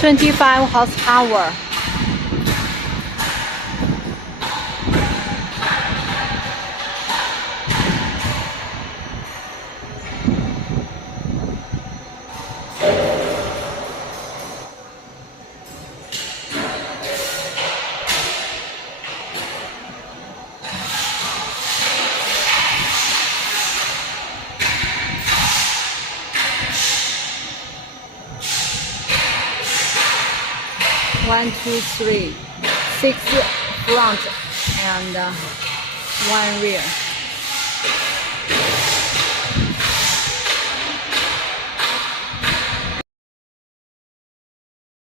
25 horsepower. One, two, three, 6 front and 1 rear.